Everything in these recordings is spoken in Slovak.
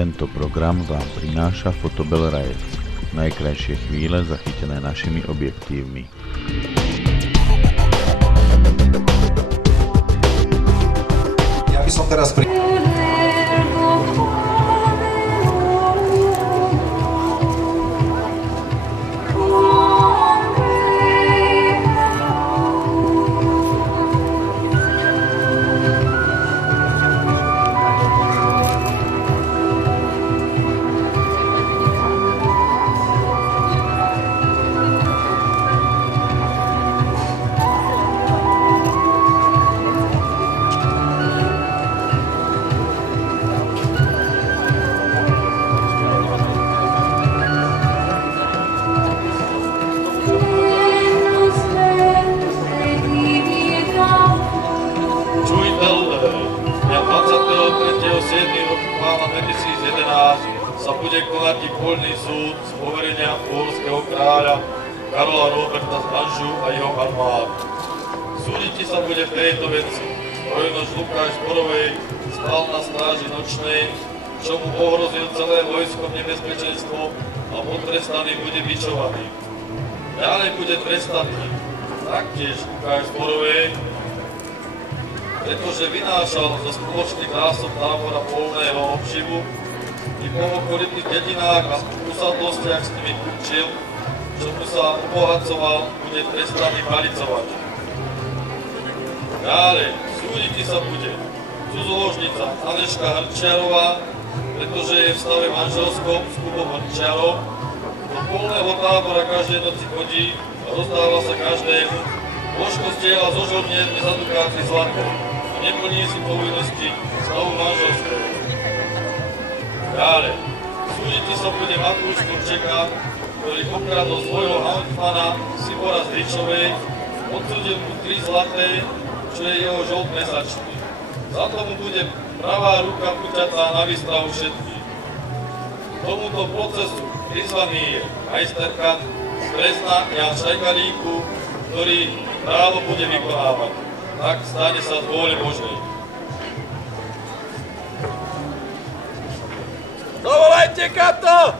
Tento program vám prináša Fotobel Rajec. Najkrajšie chvíle zachytené našimi objektívmi. Ja by som teraz sa bude konať i voľný súd z poverenia uhorského kráľa Karola Roberta z Anžu a jeho armády. Súdiť sa bude v tejto veci. Vojnož Lukáš Borovej stál na stráži nočnej, čo mu ohrozil celé vojsko v nebezpečenstvo a potrestaný bude bičovaný. Ďalej bude trestaný taktiež Lukáš Borovej, pretože vynášal zo spoločných zásob tábora polného obživu i po okolitých dedinách a usadlostiach s nimi kupčil, čo mu sa obohacoval, bude trestaný palicovať. Ďalej, súdiť sa bude cudzoložnica Aneška Hrnčiarová, pretože je v stave manželskom s Kubom Hrnčiarom. Do polného tábora každej noci chodí a rozdáva sa každému. Božko stiela zo žorniermi za dukáty zlato a neplní si povinnosti stavu manželského. Ďalej, súdiť sa bude Matúš Turčeka, ktorý okradol svojho handfana Sibora Zričovej, odsúdil mu 3 zlaté, čo je jeho žolt mesačný. Za to mu bude pravá ruka puťatá na výstrahu všetkých. K tomuto procesu vyzvaný je majsterkant z Brezna Jan Šajkalíku, ktorý právo bude vykonávať. Tak stane sa z vôle Božnej. Dovolajte, Kato!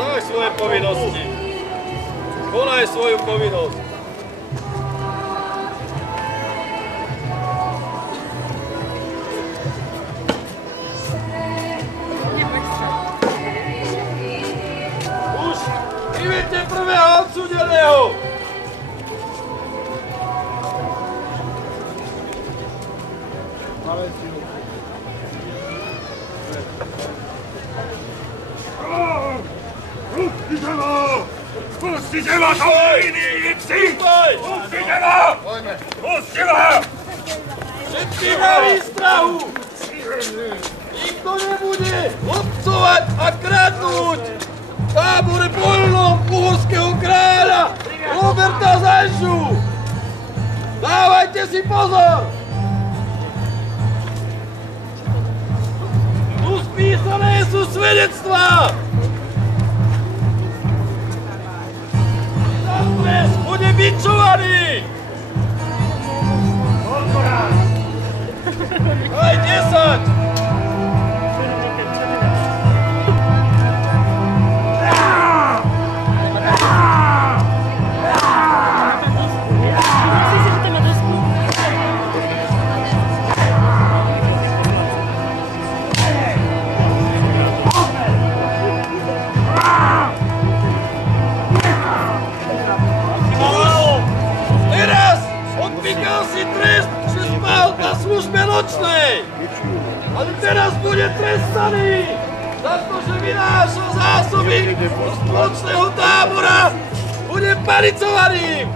Znáš svoje povinnosti. Konaj svoju povinnosť. Privedte prvého odsúdeného! Pustite ma! Pustite ma, šalejní psi! Pustite ma! Pustite ma! Všetci na výstrahu! Nikto nebude obcovať a kradnúť! V tábore voľnom uhorského kráľa Roberta z Anžu! Dávajte si pozor! Tu spísané sú svedectvá! Dnes bude bičovaný! Aj 10! Nočnej. Ale teraz bude trestaný za to, že vynášal zásoby do spoločného tábora. Bude palicovaným.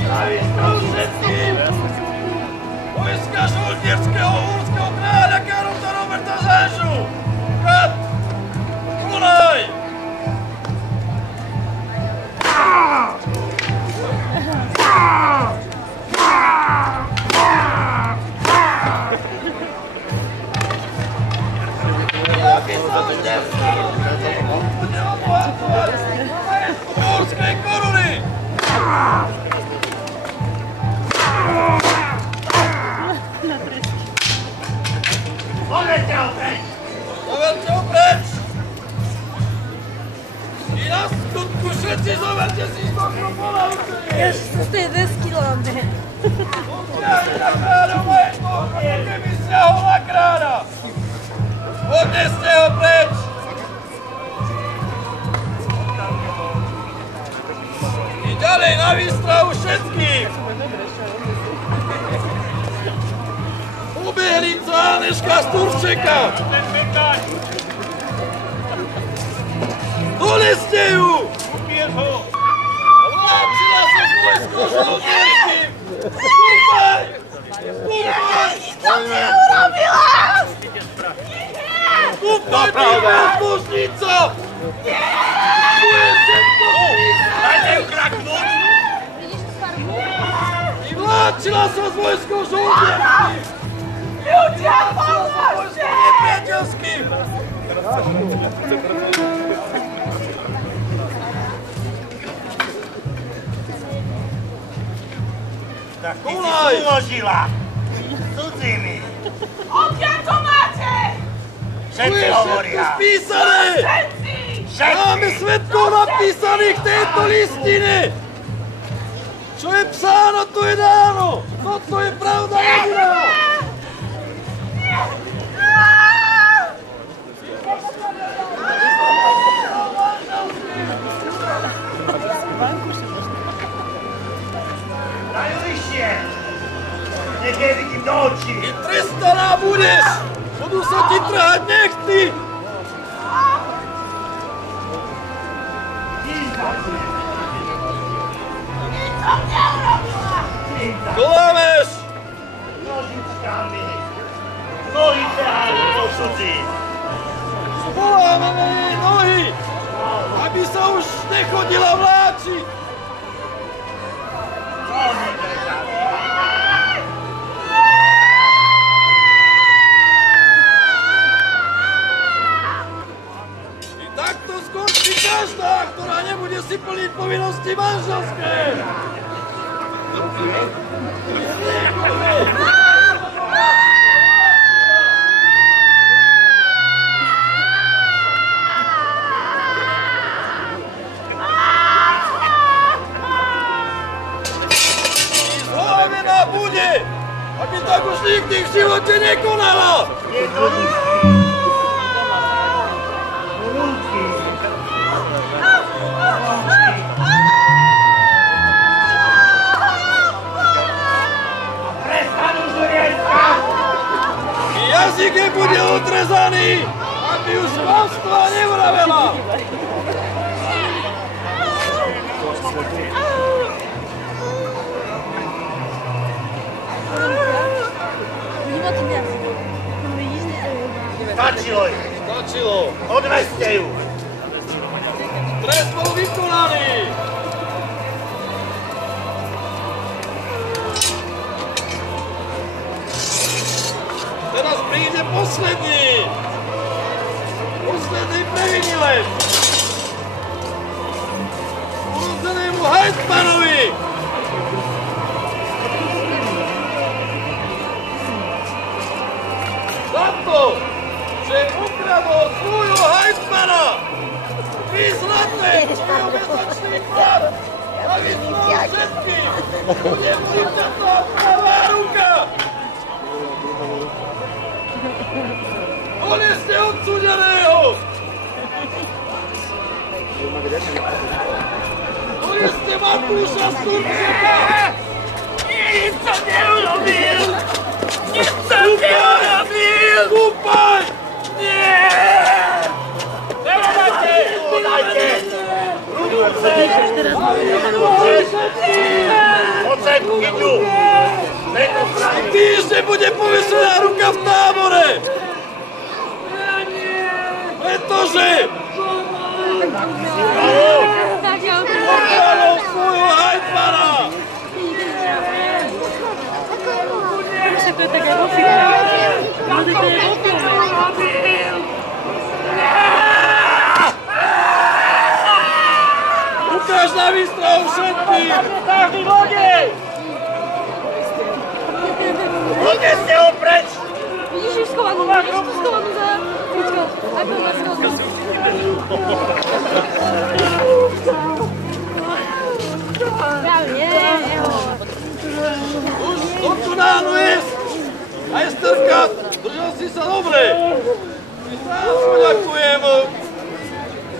Na výstrahu všetkým vojska žoldnierského uhorského kráľa Karola Roberta z Anžu. Kat! Konaj! na kráľov majetku, keby siahol na kráľa. Odneste ho preč. I ďalej na výstrahu všetkých. Ubehlica Aneška z Turčeka. Doleste ju. Vláčila sa s vojskou žoldnierským. Stúpaj. Stúpaj. Čo ti urobila? Stúpaj, býva zbožnica. Tu je všetko písané. Dajte ju kraknúť! I vláčila sa s vojskou žoldnierským. Ľudia, pomôžte! Nepriateľským. Tak ty si Kulaj! uložila! Cudziny! Odkiaľ to máte? Tu Všetci je hovoria! všetko spísané. Máme Všetci! svedkov napísaných v tejto listine. Čo je psáno, to je dáno. Toto je pravda jediná. Daj ju vyššie! Nech jej vidím do očí! Ty trestaná budeš. Budú sa ti trhať nechty. Klameš. Nožičkami! Nohy ťahajú do cudzí! Voláme na jej nohy, aby sa už nechodila vláčiť. I takto skončí každá, ktorá nebude si plniť povinnosti manželské. Zlomená bude, aby tak už nikdy v živote nekonala. Je to ľudský! Ľudský! Prestanú žuriecka! I jazyk jej bude utrezaný, aby už panstva nevravela. Stačilo jej! Stačilo. Odveste ju! Trest bol vykonaný. Teraz príde posledný. Posledný previnilec. Urodzenému hajtmanovi. Za to, že ukradol svojho hajtmana. 3 zlaté, jeho mesačný plat. A vyslal všetkým. Bude mu vyťatá pravá ruka. Doneste odsúdeného. Doneste Matúša z Turčeka. Nic som neurobil! Nic som neurobil! Stúpaj. Nie! Nemáte! Podajte! Rudúce! Odcepkyňu! Týždeň bude povesená ruka v tábore. Pretože okradol svojho hajtmana. To je také vo filme. To je vo filme. Ukáž na výstrahu všetkým. Každý vode! Odneste ho preč! Vidíš ju schovanú, vidíš tu schovanú za... Počkaj, ako má schovanú. Ja nie, nehovor. Už dokonáno je. Majsterka, držal si sa dobre. Sám poďakujem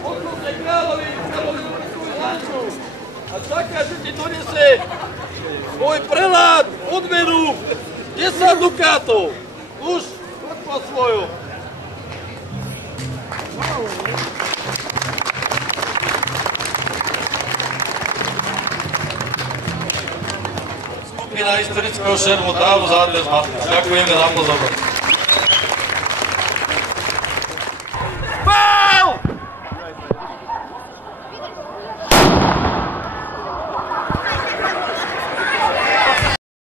okrutne kráľovi Karolinovi Lanču a čaká, že ti donese svoj prelát odmenu 10 dukátov. Už, choď po svoju. Skupina historického šermu Tálu Zádres Matlič. Ďakujeme za pozornosť.